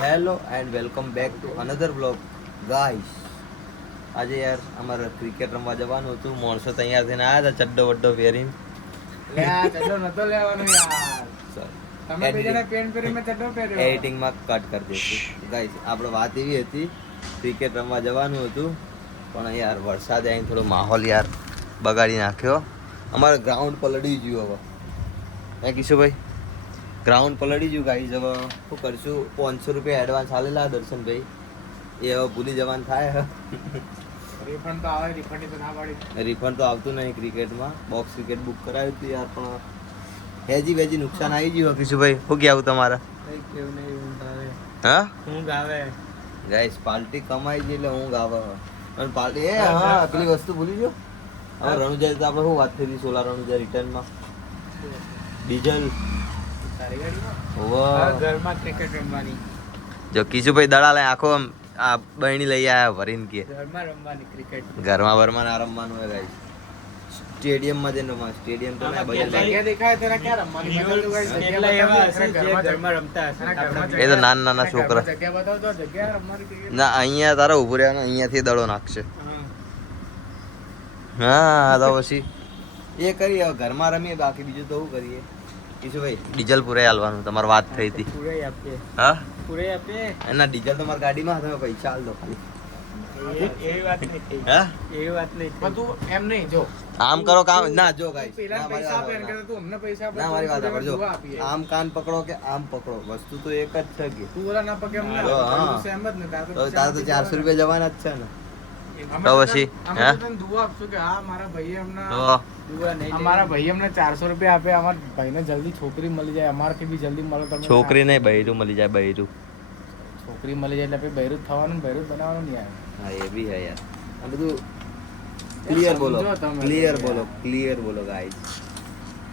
Hello and welcome back to another blog guys. આજે યાર અમારે ક્રિકેટ રમવા જવાનું હતું. માણસો તૈયાર થઈને આવ્યા હતા ચડ્ડો વડ્ડો પહેરીને. એડિટિંગમાં કટ કરી દઈશું ગાઈસ. આપણે વાત એવી હતી ક્રિકેટ રમવા જવાનું હતું, પણ યાર વરસાદે આવીને થોડો માહોલ યાર બગાડી નાખ્યો. અમારે ગ્રાઉન્ડ પલળી ગયું. હવે કિશુભાઈ ગ્રાઉન્ડ પલળી ગયું ગાઈસ. હવે શું કરશું? 500 રૂપિયા એડવાન્સ આલેલા દર્શનભાઈ, એ હવે ભૂલી જવાનું થાય. રિફંડ તો આવે, રિફંડ તો ના પાડી. રિફંડ તો આવતું નહીં ક્રિકેટમાં. બોક્સ ક્રિકેટ બુક કરાવ્યું હતું યાર, પણ હેજી વેજી નુકસાન આવી ગયું. કિશુભાઈ શું કહેવું તમારા? હા ઊંઘ આવે ગાઈસ. પાર્ટી કમાઈ ગઈ એટલે ઊંઘ આવે. પણ પાર્ટી હા પેલી વસ્તુ ભૂલી ગયો. હવે રણુજા તો આપણે શું વાત થઈ હતી? સોલા રણુજા રિટર્નમાં ડીઝલ ઘરમાં ક્રિકેટ રમવાની. જો કિશુભાઈ દડા લઈ આખો આ બહેણી લઈ આવ્યા ભરીને કે ઘરમાં રમવાની ક્રિકેટ. ઘરમાં બરમાં ના રમવાનું હોય ગાઈસ. સ્ટેડિયમમાં જઈને રમવા. સ્ટેડિયમ તો ના બજાર જગ્યા દેખાય ત્યારે ક્યાં રમવાની? મજા તો ગાઈસ કેટલા એવા હશે જે ઘરમાં રમતા હશે. એ તો નાના નાના છોકરા. જગ્યા બતાવો તો જગ્યા રમવાની ક્રિકેટ. ના અહીંયા તારે ઊભું રહેવાનું, અહીંયાથી દડો નાખશે. હા તો પછી એ કરીએ. હવે ઘરમાં રમીએ, બાકી બીજું તો શું કરીએ? કિશુભાઈ ડીઝલ પૂરે હાલવાનું તમારી વાત થઈ હતી. પૂરે આપીએ. હા પૂરે આપીએ. એના ડીઝલ તો મારી ગાડીમાં તમે પૈસા હાલ દો ખાલી. એવી વાત નહીં થઈ. હા એવી વાત નહીં. પણ તું એમ નહીં જો. આમ કરો કામ ના જો ગાઈસ. પેલા પૈસા આપે એને કરતા તું અમને પૈસા આપે. ના મારી વાત સાંભળજો. દુઆ આપીએ. આમ કાન પકડો કે આમ પકડો, વસ્તુ તો એક જ છે કે. તું ઓલા ના પગે એમ ના. હા. સહેમત ને તારે તો તારે તો 400 રૂપિયા જવાના જ છે ને. અમે તો પછી અમે હે? તો તને દુઆ આપશું કે હા મારા ભાઈએ અમને તો દુઆ નહીં. અમારા ભાઈએ અમને 400 રૂપિયા આપે. અમારા ભાઈને જલ્દી છોકરી મળી જાય. અમારથી બી જલ્દી મળે. તમે છોકરી નહીં બૈરું મળી જાય. બૈરું છોકરી મળી જાય એટલે પછી બૈરું જ થવાનું, બૈરું જ બનાવવાનું નહીં યાર. હા એ બી હે યાર. આ બધું ક્લિયર બોલો, સમજો તમે. ક્લિયર બોલો, ક્લિયર બોલો ગાઈસ.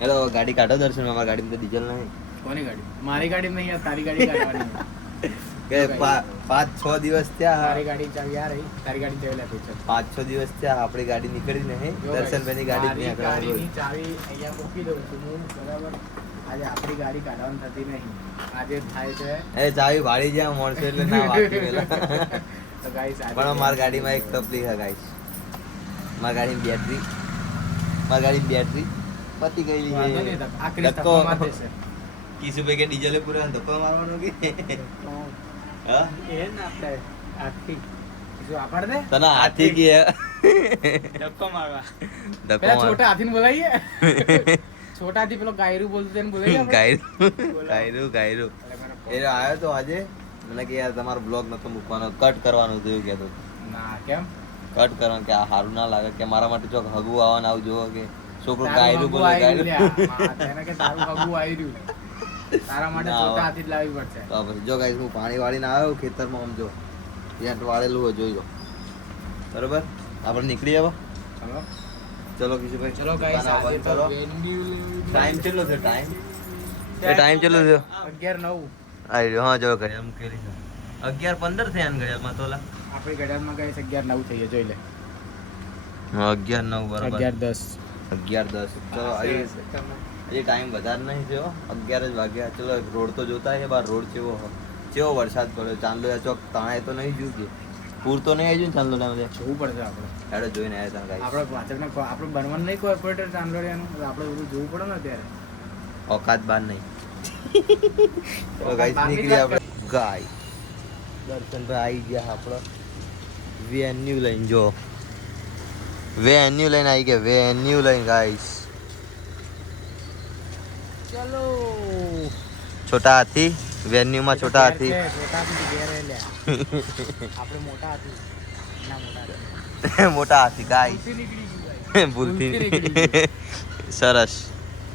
હેલો ગાડી કાઢો દર્શન. અમારી ગાડીમાં તો ડીઝલ નહીં. કોની ગાડી? મારી ગાડી નહીં યાર, તારી ગાડી કાઢવાની. કે 5-6 દિવસ થયા. તારી ગાડી ચાવી યાર, તારી ગાડી ચાવી લે પીછે. 5-6 દિવસ થયા આપણી ગાડી નીકળી નહીં. દર્શનભાઈની ગાડી જ મારી ગાડીની નીકળવાની. ચાવી અહીંયા મૂકી દઉં છું હું, બરાબર. આજે આપણી ગાડી કાઢવાની થતી નહીં. આજે થાય છે એ ચાવી ભાડી જ્યાં મળશે એટલે ના વાગતી પેલા. તો ગાઈસ પણ મારી ગાડીમાં એક તકલીફ છે ગાઈસ. મારી ગાડીની બેટરી પતી ગયેલી છે. ધક્કો કિશુભાઈ કે ડીઝલે પૂરા ધક્કો મારવાનો કે હા એ ના આપણે આથી જો આપડ દે તને હાથી કે ધક્કો મારવા. ધક્કો પેલા માર છોટા હાથીને બોલાઈએ. છોટા હાથી પેલો ગાયરું બોલતો તેને બોલાઈએ આપણે. ગાયરું એ આવ્યો તો આજે. મને કે યાર તમારો બ્લોગ નતો મૂકવાનો, કટ કરવાનું થયું કહેતો. ના કેમ કટ કરવાનું કે આ સારું ના લાગે કે મારા માટે ચોક હગું આવવાનું આવું જોવો કે છોકરો તારું ગાયરું હગું બોલે આયરું ગાયરું. લ્યા. તેને કે તારું હગું આયરું. તારા માટે ના, છોટા હાથી જ લાવવી પડશે. તો પછી જો ગાઈસ હું પાણી વાળીને આવ્યો ખેતરમાં. આમ જો ત્યાં વાળેલું હોય જોઈ લો. બરોબર આપણે નીકળી આવો. ચલો ચલો કિશુભાઈ ચલો ગાઈસ દુકાન આજે આવવાનું તો કરો. ટાઈમ કેટલો છે? ટાઈમ કેટલો થયો? 11:09. હા જો ઘડિયાળ મૂકેલી છે. 11:15 થયા ને ઘડિયાળમાં તો. આપણી ઘડિયાળમાં ગાઈસ 11:09 થઈ જોઈ લે. 11:09 બરોબર. 11:10. 11:10 ચલો હજી ટાઈમ વધારે નહીં થયો. 11 જ વાગ્યા. ચલો રોડ તો જોતા છે બાર. રોડ કેવો વરસાદ પડ્યો. ચાંદોયા ચોક તણાય તો નહીં જોયું કે પૂર તો નહીં આવી ગયું ને ચાંદોયા બધે. જોવું પડશે આપણે. હેડો જોઈને આવ્યા હતા ગાઈસ. આપણે પાછળના આપણે બનવાનું નહીં કોર્પોરેટર ચાંદોડિયાનું. આપણે બધું જોવું પડે ને અત્યારે. औकात बार नहीं. चलो गाइस નીકળી આપણે. ગાય દર્શનભાઈ આવી ગયા આપણો. વેન્યુ લઈને જો. વેન્યુ લઈને આવી ગયા. વેન્યુ લઈને ગાઈસ. ચલો છોટા હાથી વેન્યુમાં. છોટા હાથી છોટા હાથી ઘેર હે લ્યા. આપણે મોટા હાથી ના મોટા હાથી. મોટા હાથી ગાઈસ. ભૂલથી નીકળી ગયું. ભૂલથી ભૂલથી નીકળી સરસ.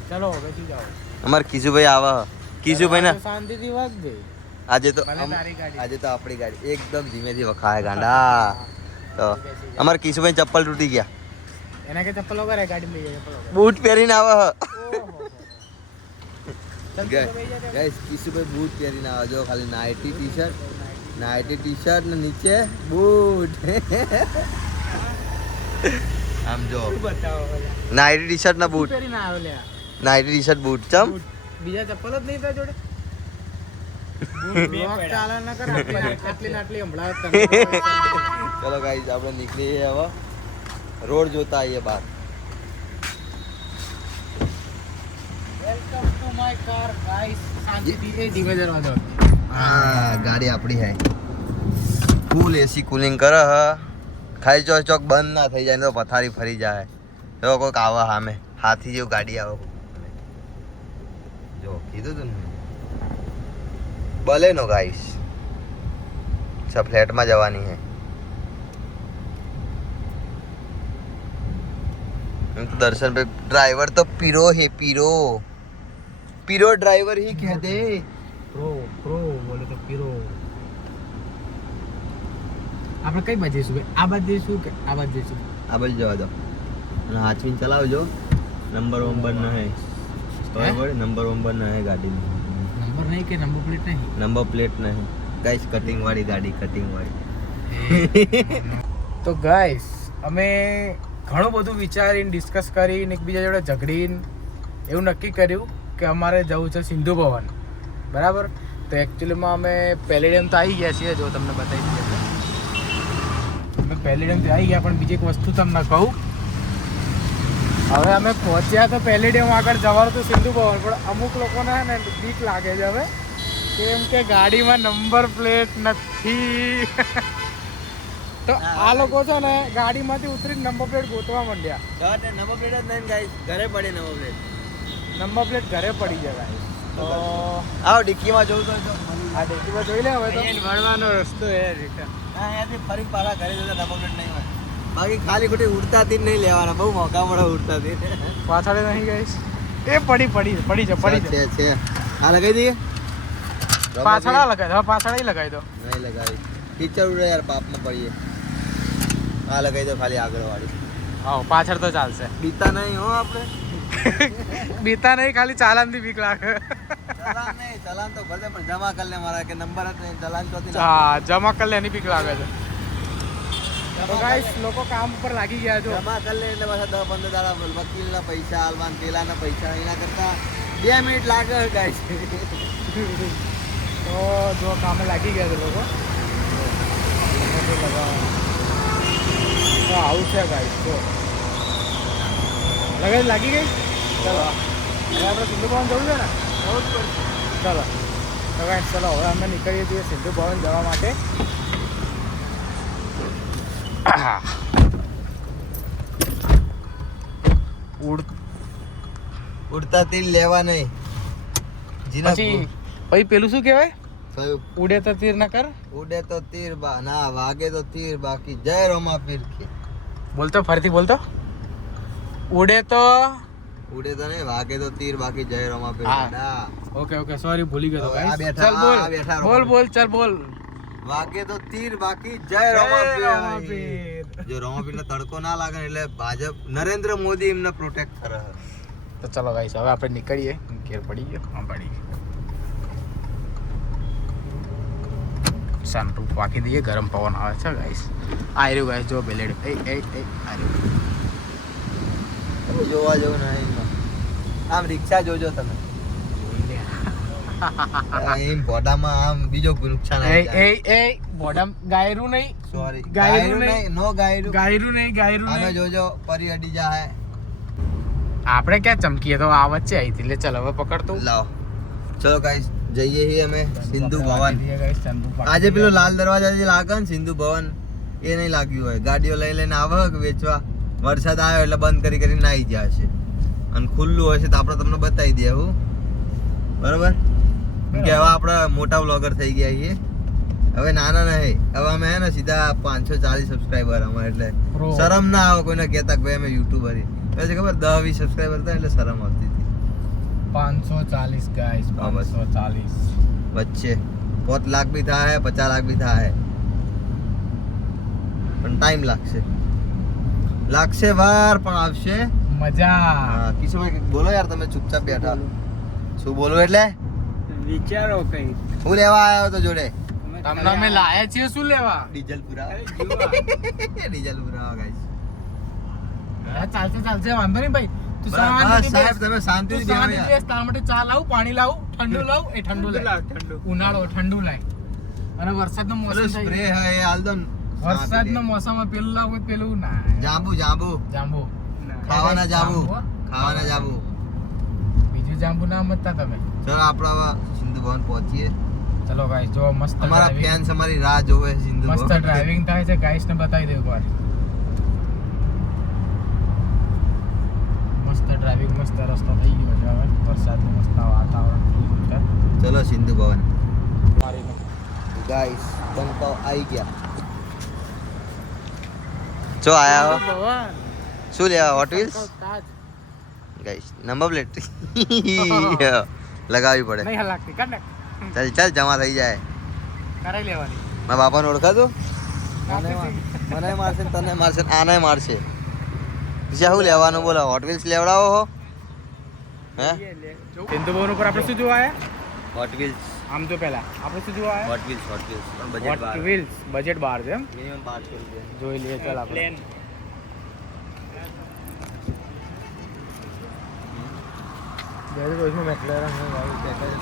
ચલો બેસી જાઓ. અમાર કિશુભાઈ આવા. કિશુભાઈ ના શાંતિથી વાગ દે. આજે તો ભલે તારી ગાડી. આજે તો આપણી ગાડી એકદમ ધીમેથી વખાય ગાંડા. તો અમાર કિશુભાઈ ચપ્પલ તૂટી ગયા. એના કે ચપ્પલ વગર ગાડી લઈ જાય. ચપ્પલ વગર. બૂટ પહેરીને આવે. ઓહો. ચાલ તું તો બેસી જા. ગાઈસ કિશુભાઈ બૂટ પહેરીને આવે. જો ખાલી નાઇટી ટી-શર્ટ ને નીચે બૂટ. આમ જો શું બતાવો ભલા. નાઇટી ટી-શર્ટ ના બૂટ. પહેરીને આવ્યો લ્યા. નાઇટી ટી-શર્ટ બૂટ ચમ. બીજા ચપ્પલ જ નહીં તારા જોડે. બ્લોગ ચાલે ન કર આટલી હમણાં તને ચલો ગાઈસ આપણે નીકળીએ હવે રોડ જોતા આવીએ બહાર. Welcome to my car guys. શાંતિથી એ ધીમે દરવાજો. હા ગાડી આપણી હે. ફૂલ એસી કુલિંગ કરે હ. ખાલી ચોક બંધ ના થઈ જાય ને તો પથારી ફરી જાય. જો કોઈક આવા સામે હાથી જેવું ગાડી આવે. જો કીધું તું ને બલેનો ગાઈસ. અચ્છા ફ્લેટમાં જવાની હે. दर्शन पे ड्राइवर तो पीरो है पीरो ड्राइवर ही कहते પ્રો બોલે તો પીરો. આપણે કઈ બાજુ જઈશું ભાઈ? આ બાજુ જઈશું કે આ બાજુ જઈશું? આ બાજુ જવા દો અને હાચવીને ચલાવજો. નંબર વંબર ન હે બરાબર. નંબર વંબર ન હે ગાડી નંબર નહીં કે નંબર પ્લેટ નહીં? નંબર પ્લેટ નહીં ગાઈસ. કટિંગ વાળી ગાડી કટિંગ વાળી. તો ગાઈસ અમે ઘણું બધું વિચારીને ડિસ્કસ કરીને એકબીજા જોડે ઝઘડીને એવું નક્કી કર્યું કે અમારે જવું છે સિંધુ ભવન. બરાબર. તો એકચ્યુઅલીમાં અમે પેલેડિયમ તો આવી ગયા છીએ. જો તમને બતાવી દઈએ અમે પેલેડિયમથી આવી ગયા. પણ બીજી એક વસ્તુ તમને કહું, હવે અમે પહોંચ્યા તો પેલેડિયમ આગળ જવાનું તો સિંધુ ભવન, પણ અમુક લોકોને છે ને બીક લાગે છે હવે, કેમ કે ગાડીમાં નંબર પ્લેટ નથી. તો આ લોકો છે ને ગાડીમાંથી ઉતરીને નંબર પ્લેટ ગોતવા માંડ્યા. નંબર પ્લેટ જ નહીં ગાઈસ. ઘરે પડી નંબર પ્લેટ. નંબર પ્લેટ ઘરે પડી જાય. તો આવો ડિક્કીમાં જોઉં તો આ ડેકીમાં જોઈ લે હવે તો વળવાનો રસ્તો એ રિટર્ન. હા અહીંયાથી ફરી પાછા ઘરે જતા નંબર પ્લેટ નહીં હોય. બાકી ખાલી ખોટી ઉડતાથી જ નહીં લેવાના. બહુ મોંઘા મળે ઉડતાથી. પાછળ નહીં ગઈશ એ પડી છે. આ લગાવી દઈએ. પાછળ લગાવી દો. પાછળ લગાવી દો. નહીં લગાવી. ટીચર ઉડે યાર પાપમાં પડીએ. આ લગાવી દો ખાલી આગળ વાળી. હા પાછળ તો ચાલશે. બીતા નહીં હો આપણે. બીતા નહીં, ખાલી ચાલાનથી બીક લાગે. ચલાન નહીં. ચલાન તો ભલે પણ જમા કરી લે મારા કે નંબર જ નહીં. ચલાન તો હા જમા કરી લે એની બીક લાગે છે. તો ગાઈસ લોકો કામ ઉપર લાગી ગયા છો. જમા કરી લે એટલે પાછા 10-15 દાડા વકીલના પૈસા આલવાન પેલાના પૈસા એના કરતા 2 મિનિટ લાગે ગાઈસ. તો જો કામે લાગી ગયા છે લોકો. તો આવું છે ગાઈસ. તો લાગી ગઈ. ચલો હવે આપણે સિંધુ ભવન જવું છે ને? જવું જ પડશે. ચલો તો ગાઈસ ચલો હવે અમે નીકળીએ છીએ સિંધુ ભવન જવા માટે. ઉડતા તીર લેવા નહીં. પછી પેલું શું કહેવાય? ઉડે તો તીર ન કર. ઉડે તો તીર ના વાગે તો તીર બાકી જય રોમા પીર કે. બોલતો ફરીથી બોલતો. ઉડે તો નહીં વાગે તો તીર બાકી જય રોમા પીર. હા. ઓકે સોરી ભૂલી ગયો. આ બેઠા, ચાલ બોલ. આ બેઠા બોલ ચાલ બોલ. વાગે તો તીર બાકી જય રોમા પીર. જો રોમા પીરને તડકો ના લાગે ને એટલે ભાજપ નરેન્દ્ર મોદી એમને પ્રોટેક્ટ કરે. તો ચલો ગાઈસ હવે આપણે નીકળીએ. ઘેર પડી ગયો. હા પડી ગયો. સનરૂફ વાકી દઈએ. ગરમ પવન આવે છે ગાઈસ. આ રહ્યું ગાઈસ જો બેલેડ. આ રહ્યું. જોવા જેવું નહીં. આમ રિક્ષા જોજો તમે. એમ બોડામાં આમ બીજો નુકસાન આવી જાય. એ બોડમ ગાયરું નહીં. સોરી ગાયરું નહીં. નો ગાયરું. ગાયરું નહીં. આમે જોજો પરી અડી જાય. આપણે ક્યાં ચમકીએ તો આ વચ્ચે આવી હતી. લે ચાલ હવે પકડતું. લાવો ચલો ગાઈસ જઈએ છીએ અમે સિંધુ ભવન. આજે પેલો લાલ દરવાજા જે લાગે ને સિંધુ ભવન એ નહીં લાગ્યું હોય. ગાડીઓ લઈને આવે વેચવા. વરસાદ આવ્યો એટલે બંધ કરીને નાઈ ગયા છે. અને ખુલ્લું હશે તો આપણે તમને બતાવી દઈએ. હું બરોબર કે હવે આપણે મોટા વ્લોગર થઈ ગયા છીએ. હવે નાના નહીં. હવે અમે હે ને સીધા 540 સબસ્ક્રાઈબર અમારે એટલે શરમ ના આવે કોઈને કહેતા કે ભાઈ અમે યુટ્યુબર છીએ. પછી ખબર 10-20 સબસ્ક્રાઈબર હતા એટલે શરમ આવતી હતી. 540 ગાઈસ. 540 વચ્ચે 5 લાખ બી થાય 50 લાખ બી થાય પણ ટાઈમ લાગશે વાર પણ આવશે મજા. હા કિશોરભાઈ બોલો યાર. તમે ચૂપચાપ બેઠા શું બોલો એટલે વિચારો કઈ. હું લેવા આવ્યો તો જોડે તમને અમે લાયા છીએ શું લેવા? ડીઝલ પુરાવા ગાઈસ. ચાલશે વાંધો નહીં ભાઈ. તું બસ શાંતિથી સાહેબ બેસ. તમે શાંતિથી તું બેહો શાંતિથી યાર. બેસ. તારા માટે ચા લાવું, પાણી લાવું, ઠંડુ લાવું, એ ઠંડુ લાય. ઉનાળો ઠંડુ લાય. અને વરસાદનો પેલો મોસમ સ્પ્રે થાય. હે એ હાલ દો ને. વરસાદના મોસમમાં પેલું લાવું પેલું ના. જાંબુ જાંબુ જાંબુ. ખાવાના જાંબુ હો? ખાવાના જાંબુ. બીજું જાંબુ ના મતતા તમે. ચલો આપણે હવે સિંધુ ભવન પહોંચીએ. ચલો ગાઈસ જો મસ્ત અમારા driving- ફેન્સ અમારી રાહ જોવે છે સિંધુ મસ્ત ભવન. ડ્રાઇવિંગ થાય છે ગાઈસ ને બતાવી દઉં એકવાર. મસ્ત ડ્રાઇવિંગ મસ્ત રસ્તો થઈ ગયો છે હવે. વરસાદનું મસ્ત વાતાવરણ થઈ ગયું છે. ચલો સિંધુ ભવન. મારીને. ગાઈસ બંકો આવી ગયા. જો આયા હો. ભગવાન. શું લેવા હોટ વ્હીલ્સ તાજ. ગાઈસ નંબર પ્લેટ લગાવવી પડે. નહીં હલાકતી કર ને. ચાલ ચાલ જમા થઈ જાય. કરાઈ લેવાની. મારા બાપાને ઓળખાતું કાપી મને મારશે ને તને મારશે ને આને મારશે. પછી શું લેવાનું બોલો હોટ વ્હીલ્સ લેવડાવો હો હે સિંધુ ભવન ઉપર આપણે શું જોવા આયા? હોટ વ્હીલ્સ આમ તો પહેલા આપણે શું જોવા આયા? હોટ વ્હીલ્સ પણ બજેટ હોટ વ્હીલ્સ બજેટ 12 છે એમ. મિનિમમ 500 રૂપિયા. જોઈ લઈએ ચાલ આપણે. जैसे तो इसमें मैकलेरन है भाई कहता है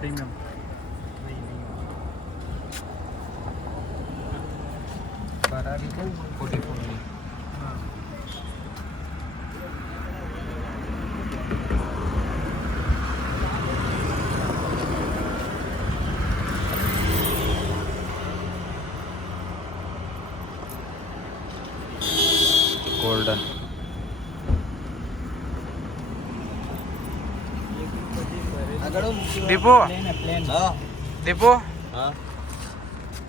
प्रीमियम फरारी को 44 में गोल्डन દીપો હા દીપો હા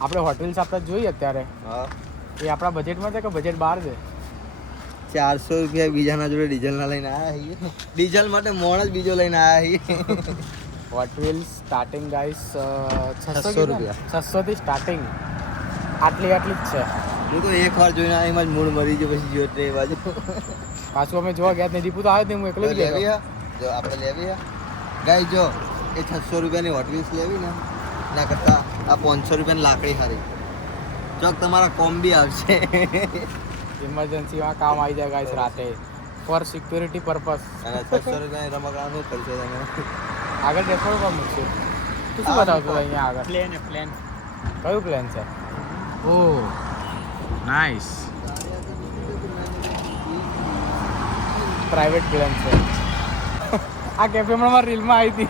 આપણે હોટેલ્સ આપણે જોઈએ અત્યારે હા એ આપણા બજેટમાં છે કે બજેટ 12 છે? 400 રૂપિયા બીજાના જોડે ડીઝલ ના લઈને આયા છીએ. ડીઝલ માટે મોણ જ બીજો લઈને આયા છીએ. હોટ વ્હીલ્સ સ્ટાર્ટિંગ ગાઈસ 600 રૂપિયા. 600 થી સ્ટાર્ટિંગ આટલી જ છે. હું તો એક વાર જોઈને આ એમાં જ મૂળ મરી ગયો પછી જો તે બાજુ પાછું અમે જોવા ગયા જ નહીં. દીપુ તો આવ્યો જ નહીં, હું એકલો જ ગયો લેવી હતો. હે જો આપણે લેવી હે ગાઈ જો એ 600 રૂપિયાની હોટ વ્હીલ્સ લેવી ને ના કરતા આ 500 રૂપિયાની લાકડી સારી ચોક તમારા કોમ બી આવશે. ઇમરજન્સીમાં કામ આવી જાય ગાઈસ રાતે ફોર સિક્યુરિટી પર્પસ. અને 600 રૂપિયાની રમકડા શું કરશો તમે? આગળ ડેકોર પર મૂકશે. તું શું બતાવતો હતો અહીંયા આગળ? પ્લેન. કયું પ્લેન છે? ઓ નાઇસ. પ્રાઇવેટ પ્લેન છે. આ કેફે માં રીલમાં આવી હતી.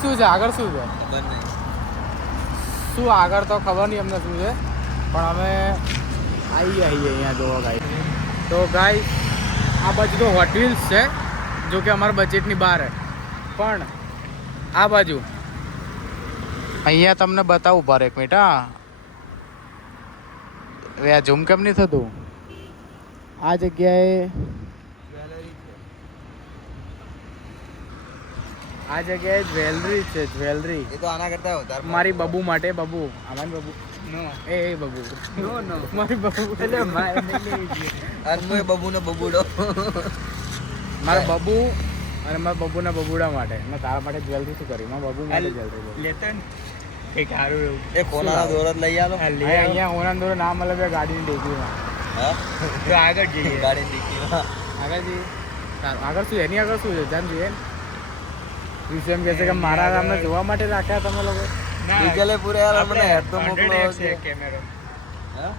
શું છે આગળ શું છે? ખબર નહીં. શું આગળ તો ખબર નહીં અમને શું છે, પણ અમે આવી ગયા છીએ અહીંયા જોવા ગાઈસ. તો ગાઈસ આ બાજુ તો હોટ વ્હીલ્સ છે, જો કે અમારા બજેટની બહાર છે, પણ આ બાજુ અહીંયા તમને બતાવું પર એક મિનિટ. હા હવે આ ઝૂમ કેમ નહીં થતું? આ જગ્યાએ જ્વેલરી છે. જ્વેલરી એ તો આના કરતા વધારે મારી બબુ માટે. બબુ અમારી બબુ એ બબુ મારી બબુ એટલે અરમોય બબુનો બબુડો મારા બબુ અને મારા બબુના બબુડા માટે. મેં તારા માટે જ્વેલરી શું કરી? મારા બબુ માટે જ્વેલરી લેતા ને એક સારું એવું. એ કોનાનો દોરત લઈ આલો. અહીંયા હોના દોરો ના મળે બે ગાડીની ડેકીમાં. હા તો આગળ જઈએ. ગાડીની ડિક્કીમાં આગળ જઈએ. સારું આગળ શું એની આગળ શું છે જાણ જોઈએ. વિશે એમ કહે છે કે મારા નામને જોવા માટે રાખ્યા તમે લોકો. ડીઝલે પૂરે યાર મને હેડ તો મોકલો કેમેરો હા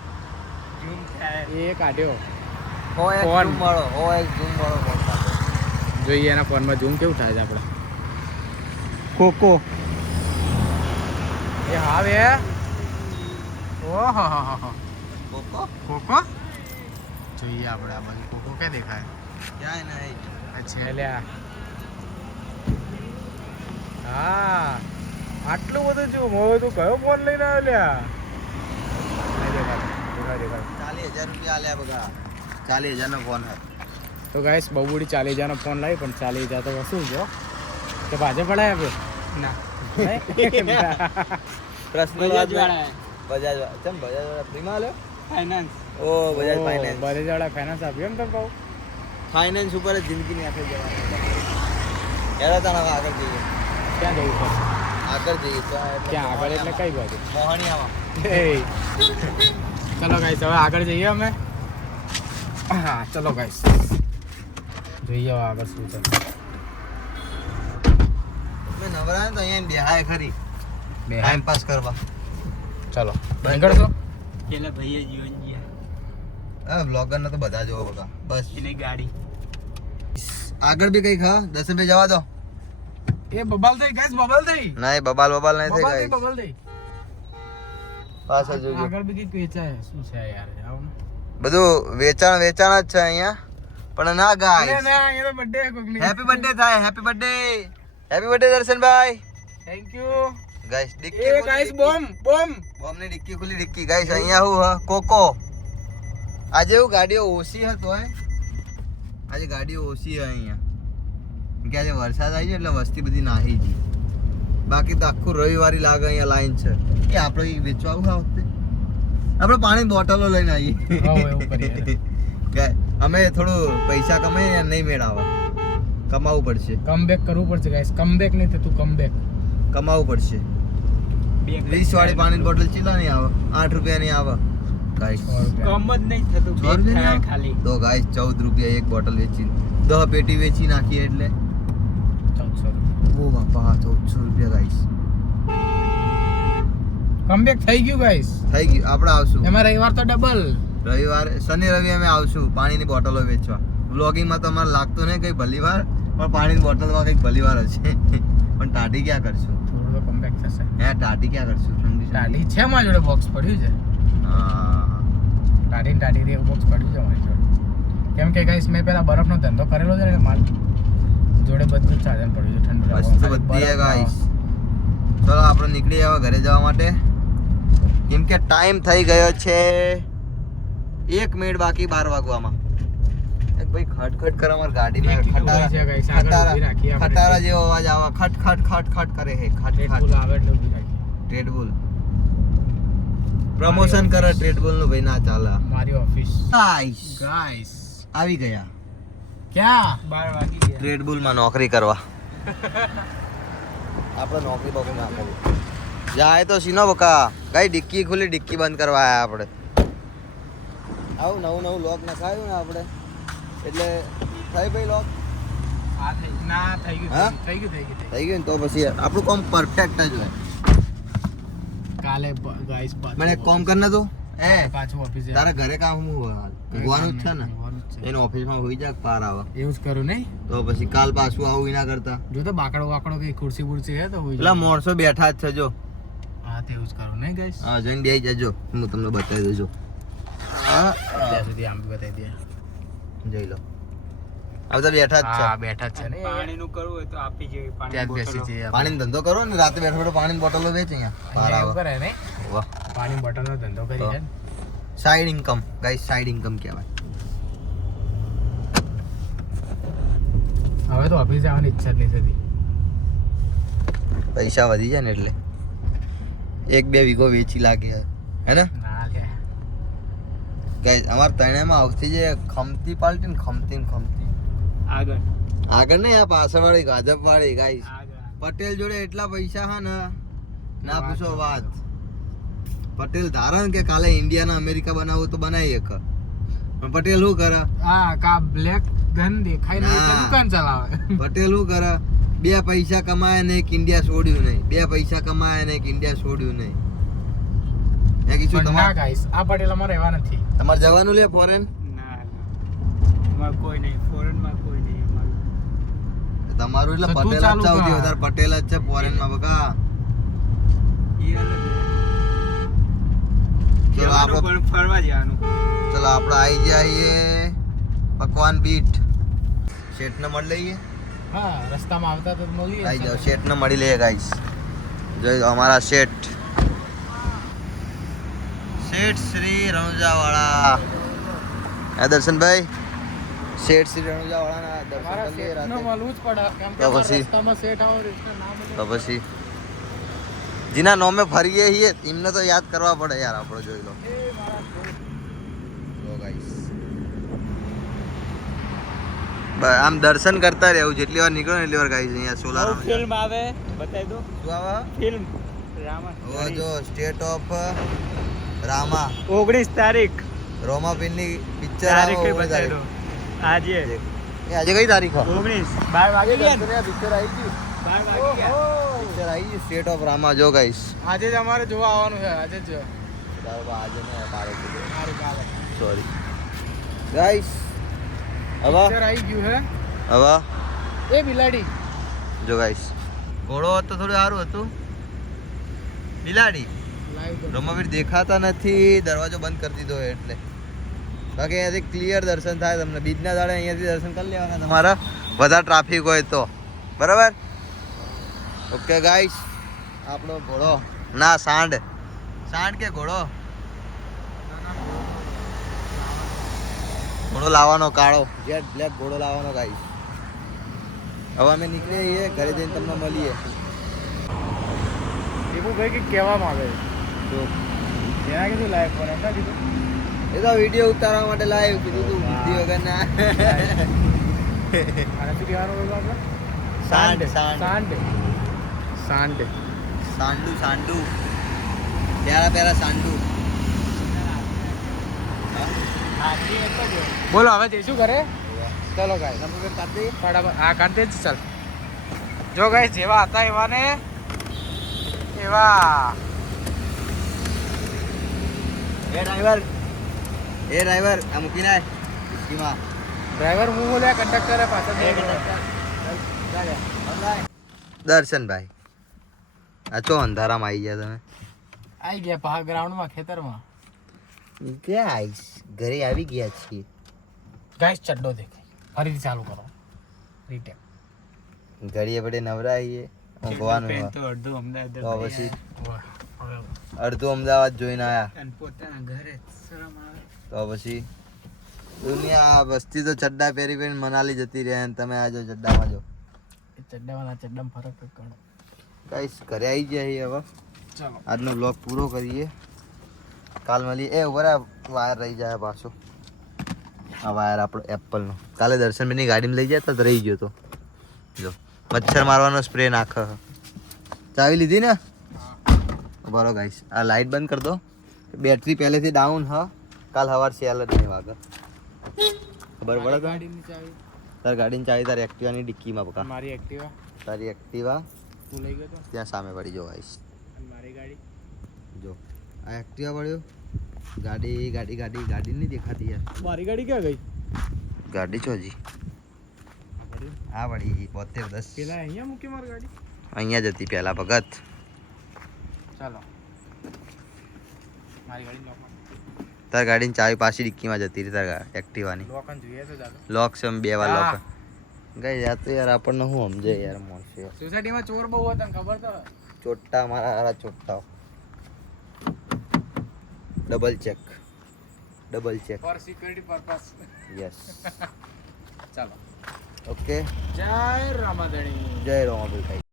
એ કાઢ્યો. હો એક ફોન. ઝૂમ વાળો હો એક ઝૂમ વાળો ફોન કાઢો. જોઈએ એના ફોનમાં ઝૂમ કેવું થાય છે આપણે. કોકો એ હા બે ઓહો કોકો કોકો જોઈએ આપણે આ બાજુ કોકો ક્યાં દેખાય? ક્યાંય નહીં. અચ્છા લ્યા. હા આટલું બધું ઝૂમ હવે તું કયો ફોન લઈને આવ્યો લ્યા? નહીં દેખાય. 40,000 રૂપિયા આલ્યા બગા 40,000 નો ફોન હે. તો ગાઈસ બબુડી 40,000 નો ફોન લાવી, પણ 40,000 તો વસૂલ જો કે ભાજપ પડાય આપે ના પ્રશ્ન બજાજ વાળા બજાજ ચમ બજાજ વાળા ફ્રીમાં આલ્યો ફાઇનાન્સ. ઓ બજાજ ફાઇનાન્સ બજાજ વાળા ફાઇનાન્સ આપ્યું એમ તમે કહું? ફાઇનાન્સ ઉપર જ જિંદગી નાખી જવાની. યાર તને આગળ જઈએ ક્યાં જવું છે? આગળ જઈએ ક્યાં આગળ એટલે કઈ બાજુ? મોહણિયામાં એ ચલો ગાઈસ હવે આગળ જઈએ અમે. હા ચલો ગાઈસ જોઈએ હવે આગળ શું છે. મેં નવરા તો અહીંયા બેહાય ખરી બે ટાઈમ પાસ કરવા. ચલો નીકળશો. પેલા ભાઈએ જીવન જીયા હા બ્લોગર ને તો બધા જોવો બકા બસ. એની ગાડી આગળ બી કઈ ખા 10 રૂપિયા જવા દો. એ બબાલ થઈ ગાઈસ બબાલ થઈ. નહીં બબાલ નહીં બબાલ થઈ થાય બબાલ થઈ. પાછળ જોજો. આગળ બી કઈક વેચાય શું છે યાર આવું. બધું વેચાણ જ છે અહીંયા પણ ના અરે ગાય. ના એ તો બર્થડે કોકની. હેપી બર્થડે થાય. Happy birthday Darshanbhai. Thank you. Guys એ ગાઈસ બોમ બોમ. બોમની ડિક્કી ખુલી ડિક્કી ગાઈસ અહીંયા હું હ કોકો. આજે હું ગાડીઓ ઓછી હે તોય આજે ગાડીઓ ઓછી હે અહીંયા કે આજે વરસાદ આવી ગયો એટલે વસ્તી બધી નાહી ગઈ. બાકી તો આખું રવિવારી લાગે અહીંયા લાઈન છે. એ આપણે ઈ વેચવા આવું આ વખતે આપણે પાણીની બોટલો લઈને આવીએ. હા એવું કરીએ. કે અમે થોડું પૈસા કમાઈએ નહીં મેળાવા કમાવું પડશે. કમબેક કરવું પડશે ગાઈસ. કમબેક નહીં થતું કમબેક. કમાવું પડશે. 20 વાળી પાણીની બોટલ ચીલા નહીં આવે 8 રૂપિયાની આવે ગાઈસ. કમ જ નહીં થતું સો રૂપિયા થાય ના? ખાલી તો ગાઈસ 14 રૂપિયા એક બોટલ વેચી 10 પેટી વેચી નાખીએ એટલે 1400. ઓ બાપા 1400 રૂપિયા ગાઈસ. કમબેક થઈ ગયું ગાઈસ. થઈ ગયું આપણે આવશું એમાં રવિવાર તો ડબલ. રવિવારે શનિ રવિ અમે આવશું પાણીની બોટલો વેચવા. વ્લોગિંગમાં તો અમારે લાગતું નહીં કઈ ભલી વાર પણ પાણીની બોટલમાં કંઈક ભલી વાર હશે પણ ટાટી ક્યાં કરશું. થોડું તો કમબેક થશે. હે ટાટી ક્યાં કરશું ઠંડી ટાટી છે મારી જોડે બોક્સ પડ્યું છે. હા ટાટી એવું બોક્સ પડ્યું છે મારી જોડે. કેમ કે ગાઈસ મેં પેલા બરફનો ધંધો કરેલો છે ને મારી જોડે બધું સાધન પડ્યું છે ઠંડુ વસ્તુ બધી હે ગાઈસ. ચલો આપણે નીકળી હવે ઘરે જવા માટે કેમ કે ટાઈમ થઈ ગયો છે 1 મિનિટ બાકી 12 વાગવામાં. એક ભાઈ ખટખટ કરે અમારી ગાડીમાં ખટારા છે ગાઈસ. આગળ ઊભી રાખીએ આપણે. ખટારા જેવો અવાજ આવે ખટ ખટ ખટ ખટ કરે હે ખટ રેડ ખટ બુલ આવે એટલે ઊભી રાખીએ. ટ્રેડબુલ પ્રમોશન કરે ટ્રેડબુલ નું ભાઈ ના ચાલે. મારી ઓફિસ. ગાઈસ ગાઈસ આવી ગયા ક્યાં 12 વાગી ગયા ટ્રેડબુલ માં નોકરી કરવા. આપણે નોકરી બકરી ના કરી જાય તો સીનો બકા ગાઈ ડિક્કી ખુલી ડિક્કી બંધ કરવા આયા આપણે. આવું નવું લોક નખાયું ને આપણે એટલે થઈ ભાઈ લોક આ થઈ ના થઈ ગયું હા? થઈ ગયું થઈ ગયું થઈ ગયું ને તો પછી આપણું કામ પરફેક્ટ જ હોય. કાલે ગાઈસ મને એક કામ કર ને તું એ પાછું ઓફિસ તારા ઘરે કામ હું ઊંઘવાનું જ છે ને એનો ઓફિસમાં હોઈ જાય પાર આવે એવું જ કરું નહીં. તો પછી કાલ પાછું આવું એના કરતા જો તો બાકડો વાકડો કઈ ખુરશી બુરશી હે તો હોય પેલા માણસો બેઠા જ છે જો. હા તે એવું જ કરું નહીં ગાઈસ. હા જઈને બેસી જજો હું તમને બતાવી દઉં છું. હા ત્યાં સુધી આમ બી બતાવી દે. જોઈ લો આ બધા બેઠા જ હા છે. બેઠા જ છે ને પાણીનું કરવું હોય તો આપી જેવી ત્યાં જ પાણી બેસી જઈએ આપણે. પાણીનો ધંધો કરો ને રાતે બેઠા બેઠા પાણીની બોટલો વેચે અહીંયા પાર અહીંયા એવું આવે. કરે નહીં વાહ પાણી બોટલનો ધંધો કરી છે ને. Side income guys side income કહેવાય. હવે તો ઓફિસ જવાની ઈચ્છા જ નહીં થતી. પૈસા વધી જાય ને એટલે 1-2 વીઘો વેચી લાગે હે ને ના લે ગાઈસ અમાર તણેમાં આવતી જે ખમતી પાલટી ને ખમતી આગળ આગળ ને આ પાછળવાળી ગાજબ વાળી ગાઈસ આગળ પટેલ જોડે એટલા પૈસા હા ને ના પૂછો વાત. પટેલ ધારણ કે કાલે ઇન્ડિયાના અમેરિકા બનાવવું તો બનાવી એક પણ પટેલ શું કરે હા કા બ્લેક ગન દેખાય નહીં એટલે ના. દુકાન ચલાવે. પટેલ શું કરે 2 પૈસા કમાય ને એક ઇન્ડિયા છોડ્યું નહીં 2 પૈસા કમાય ને એક ઇન્ડિયા છોડ્યું નહીં. મેં કીધું પણ ના ગાઈસ આ પટેલ અમારે એવા નથી. તમારે જવાનું લે ફોરેન ના એમાં કોઈ નહીં ફોરેનમાં કોઈ નહીં અમારું તમારું એટલે તો તું પટેલ જ ચાલુ સૌથી કર. વધારે પટેલ જ છે ફોરેન માં બકા. એ અલગ ચલો જવાનું આપણે પણ ફરવા જવાનું ચલો આપણે આવી જઈએ પકવાન બીટ શેઠને મળી લઈએ. હા રસ્તામાં આવતા તો મળીએ. આવી જાઓ શેઠને મળી લઈએ ગાઈસ. જોઈ અમારા શેઠ શ્રી રણુજાવાળા હે દર્શનભાઈ શેઠ શ્રી રણુજાવાળાના મારા દર્શન કરી લઈએ શેઠનો રાતે. મળવું જ પડે કેમ કે તો અમારા પછી? રસ્તામાં શેઠ આવો રીતના ના મળે. તો પછી જેના નોમે ફરીએ છીએ એમને તો યાદ કરવા પડે યાર આપણે જોઈ લો. એ મારા દોસ્ત. તો ગાઈસ આમ દર્શન કરતા રહેવું જેટલી વાર નીકળો ને એટલી વાર ગાઈસ અહીંયા સોલાર ફિલ્મ આવે બતાવી દો શું આવે ફિલ્મ રામા હવે જો સ્ટેટ ઓફ રામા 19 તારીખ રોમાપીરની પિક્ચર તારીખ આવે કઈ બતાવી દો આજે એ આજે કઈ તારીખ હો 19 12 વાગી ગયા ને? પિક્ચર આવી ગયું 12 વાગી ગયા પિક્ચર આવી ગયું સ્ટેટ ઓફ રામા જો ગાઈસ આજે જ અમારે જોવા આવવાનું છે આજે જ આજે ને કાલે સારું કાલે સોરી ગાઈસ હવે પિક્ચર આવી ગયું હે હવે એ બિલાડી જો ગાઈસ ઘોડો હતો થોડું સારું હતું બિલાડી લાઈવ રોમાવીર દેખાતા નથી દરવાજો બંધ કરી દીધો એટલે બાકી અહીંયાથી ક્લિયર દર્શન થાય તમને બીજના દાડે અહીંયાથી દર્શન કરી લેવાના તમારા વધારે ટ્રાફિક હોય તો બરાબર ઓકે ગાઈસ આપણો ઘોડો ના સાંડ સાંડ કે ઘોડો ઘોડો લાવવાનો કાળો જેટ બ્લેક ઘોડો લાવવાનો ગાઈસ હવે અમે નીકળીએ છીએ ઘરે જઈને તમને મળીએ એવું ભાઈ કે કહેવા માંગે તો જેના કીધું લાઈવ ફોન એમ ના કીધું એ તો વિડીયો ઉતારવા માટે લાવ્યો કીધું તું બુદ્ધિ વગર ના આને શું કહેવાનું બોલવું આપણે સાંડ સાંડ સાંડ સાંડ સાંડુ સાંડુ પહેલા પહેલા સાંડુ બોલો હવે જઈશું ઘરે ચલો ગાય નંબર કાઢ દઈએ ફટાફટ હા કાઢ દે ચાલ જો ગાય જેવા હતા એવા ને એવા એ ડ્રાઈવર આ મૂકી નાય સ્કીમાં ડ્રાઈવર હું બોલ્યા કંડક્ટરે પાછળ દર્શનભાઈ આ ચો અંધારામાં આવી ગયા તમે આવી ગયા પહા ગ્રાઉન્ડમાં ખેતરમાં ગાઈસ ઘરે આવી ગયા છીએ ગાઈસ ચડ્ડો દેખાય ફરીથી ચાલુ કરો રીટેક ઘડીએ પડે નવરાઈએ ઊંઘવાનું પેન હોય. તો અડધું અમદાવાદ તો પછી વાહ અડધું અમદાવાદ જોઈને આયા અને પોતાના ઘરે શરમ આવે તો પછી દુનિયા આ વસ્તી તો ચડ્ડા પહેરી પહેરીને મનાલી જતી રહે અને તમે આ જો ચડ્ડામાં જો એ ચડ્ડામાં ચડ્ડામાં ફરક કરો ગાઈસ ઘરે આવી ગયા છીએ હવે ચાલો આજનો બ્લોગ પૂરો કરીએ કાલ મળીએ એ ઉભા વાયર રહી જાય પાછો આ વાયર આપણો એપલનો કાલે દર્શનબેનની ગાડીમાં લઈ જતા તો રહી ગયો તો જો મચ્છર મારવાનો સ્પ્રે નાખ ચાવી લીધી ને બરો ગાઈસ આ લાઈટ બંધ કરી દો બેટરી પહેલેથી ડાઉન હ કાલ સવાર સેલ જ નહીં વાગે ખબર પડે તો ગાડીની ચાવી તાર ગાડીની ચાવી તારી એક્ટિવાની ડિક્કીમાં પકા મારી એક્ટિવા તારી એક્ટિવા તું લઈ ગયો તો ત્યાં સામે પડી જો ગાઈસ અને મારી ગાડી જો આ એક્ટિવા પડ્યો ગાડી ગાડી ગાડી ગાડી નહીં દેખાતી યાર મારી ગાડી ક્યાં ગઈ ગાડી છો જી આ પડી 72 10 પેલા અહીંયા મૂકી મારી ગાડી અહીંયા જતી પહેલા ભગત ચાલો મારી ગાડી લોક તાર ગાડીની ચાવી પાછી ડિક્કીમાં જતી રહી તાર એક્ટિવાની લોક જોઈએ તો ચાલો લોક છે બે વાર હા. લોક ગઈ યાર તો યાર આપણને શું સમજે યાર મોસે સોસાયટીમાં ચોર બહુ હતા તને ખબર તો ચોટ્ટા મારા હારા ચોટ્ટાઓ double check for security purpose yes ચાલો ઓકે જય રામાધણી જય રોમાભાઈ